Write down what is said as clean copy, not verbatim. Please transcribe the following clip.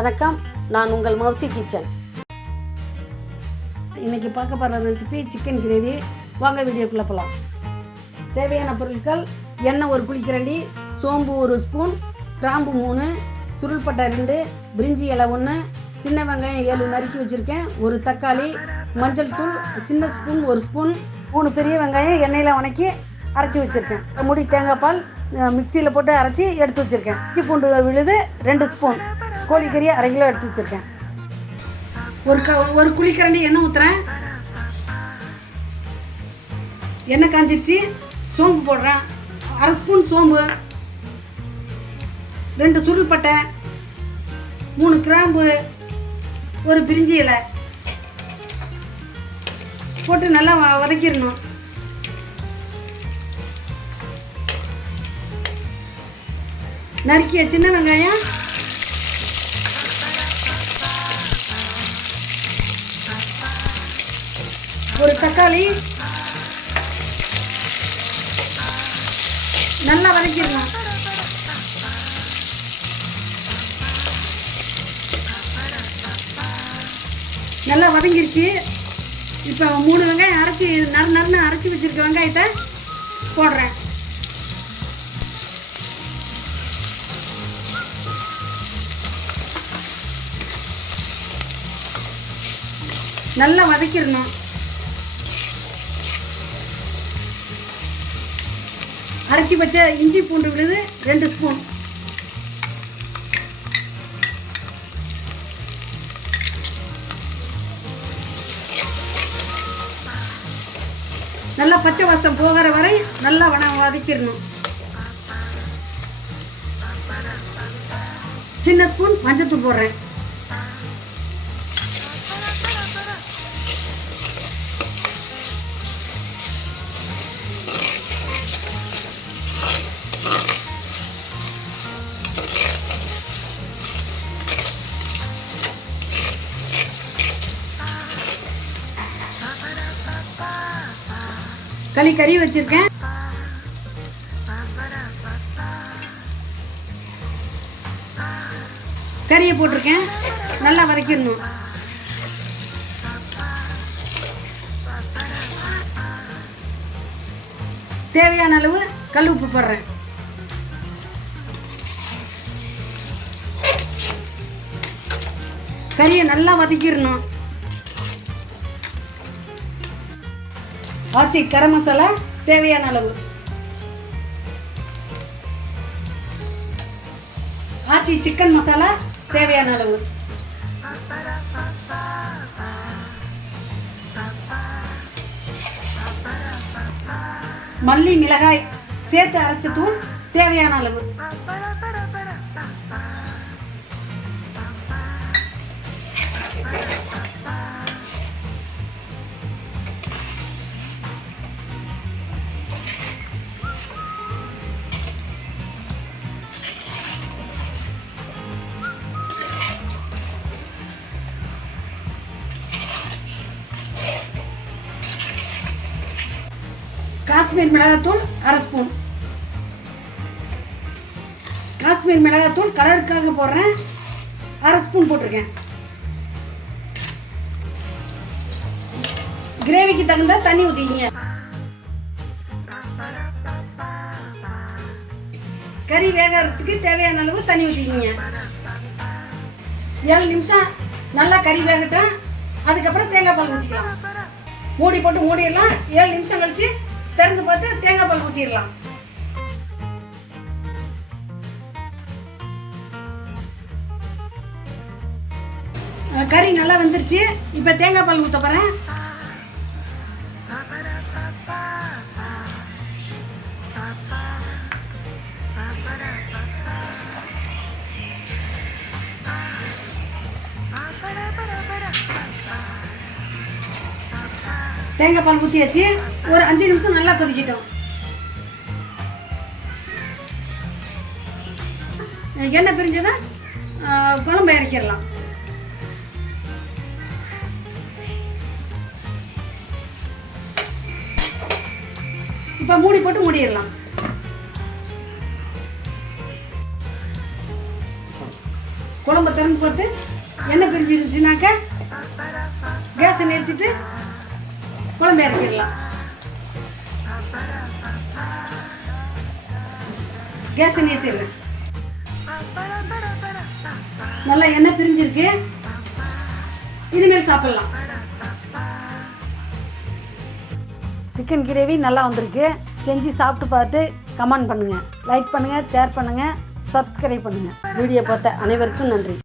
வணக்கம், நான் உங்கள் மௌசி கிச்சன். இன்றைக்கி பார்க்க போகிற ரெசிபி சிக்கன் கிரேவி. வாங்க வீடியோக்குள்ளே போகலாம். தேவையான பொருட்கள்: எண்ணெய் 1 குழிக்கரண்டி, சோம்பு 1 ஸ்பூன், கிராம்பு 3, சுருள்பட்டை 2, பிரிஞ்சி இலை 1, சின்ன வெங்காயம் 7 நறுக்கி வச்சுருக்கேன், 1 தக்காளி, மஞ்சள் தூள் சின்ன ஸ்பூன் 1 ஸ்பூன், 3 பெரிய வெங்காயம் எண்ணெயில் வணக்கி அரைச்சி வச்சுருக்கேன், முடி தேங்காய் பால் மிக்சியில் போட்டு அரைச்சி எடுத்து வச்சுருக்கேன், இஞ்சி பூண்டு விழுது 2 ஸ்பூன், கோழிக்கறி 1/2 கிலோ எடுத்து வச்சுருக்கேன். ஒரு குழிக்கரண்டி எண்ணெய் ஊற்றுறேன். எண்ணெய் காஞ்சிருச்சு. சோம்பு போடுறேன், 1/2 ஸ்பூன் சோம்பு, 2 சுருள்பட்டை, 3 கிராம்பு, 1 பிரிஞ்சி இலை போட்டு நல்லா வதக்கிடணும். நறுக்கிய சின்ன வெங்காயம், ஒரு தக்காளி நல்லா வதக்கிடலாம். நல்லா வதங்கிருச்சு. இப்போ 3 வெங்காயம் அரைச்சி நறுன்னு அரைச்சி வச்சிருக்க வெங்காயத்தை போடுறேன். நல்லா வதக்கிடணும். அரைச்சி வச்ச இஞ்சி பூண்டு விழுது 2 ஸ்பூன், நல்லா பச்சை வாசம் போகிற வரை நல்லா வதக்கிடணும். சின்ன ஸ்பூன் மஞ்சத்தூள் போடுறேன். கறி வச்சிருக்கேன். கறியை போட்டிருக்கேன். நல்லா வதக்கிடணும். தேவையான அளவு கல் உப்பு போடுறேன். கறியை நல்லா வதக்கிடணும். ஆச்சி கரம் மசாலா தேவையான அளவு, ஆச்சி சிக்கன் மசாலா தேவையான அளவு, மல்லி மிளகாய் சேர்த்து அரைச்ச தூள் தேவையான அளவு, காஷ்மீர் மிளகாத்தூள் 1/2 ஸ்பூன். காஷ்மீர் மிளகாத்தூள் கலருக்காக போடுறேன், 1/2 ஸ்பூன் போட்டிருக்கேன். கிரேவிக்கு தகுந்த தண்ணி ஊற்றிக்கிங்க. கறி வேகிறதுக்கு தேவையான அளவு தண்ணி ஊற்றிக்கிங்க. 7 நிமிஷம் நல்லா கறி வேகட்டும். அதுக்கப்புறம் தேங்காய் பால் ஊற்றிக்கலாம். மூடி போட்டு மூடிடலாம். 7 நிமிஷம் கழிச்சு திறந்து பார்த்து தேங்காய் பால் ஊற்றிடலாம். கறி நல்லா வந்துருச்சு. இப்போ தேங்காய் பால் ஊற்ற போகிறேன். தேங்காய் பால் ஊற்றியாச்சு. ஒரு 5 நிமிஷம் நல்லா கொதிக்கிட்டோம். எண்ணெய் பிரிஞ்சதான் குழம்பு இறக்கிடலாம். இப்போ மூடி போட்டு மூடிடலாம். குழம்பை திறந்து பார்த்து எண்ணெய் பிரிஞ்சு இருந்துச்சுனாக்கா கேஸை நிறுத்திட்டு குழம்பு இறக்கிடலாம். கேஸை நிறுத்திடுறேன். நல்லா எண்ணெய் பிரிஞ்சிருக்கு. இனிமேல் சாப்பிடலாம். சிக்கன் கிரேவி நல்லா வந்திருக்கு. செஞ்சு சாப்பிட்டு பார்த்து கமெண்ட் பண்ணுங்கள், லைக் பண்ணுங்கள், ஷேர் பண்ணுங்கள், சப்ஸ்கிரைப் பண்ணுங்கள். வீடியோ பார்த்த அனைவருக்கும் நன்றி.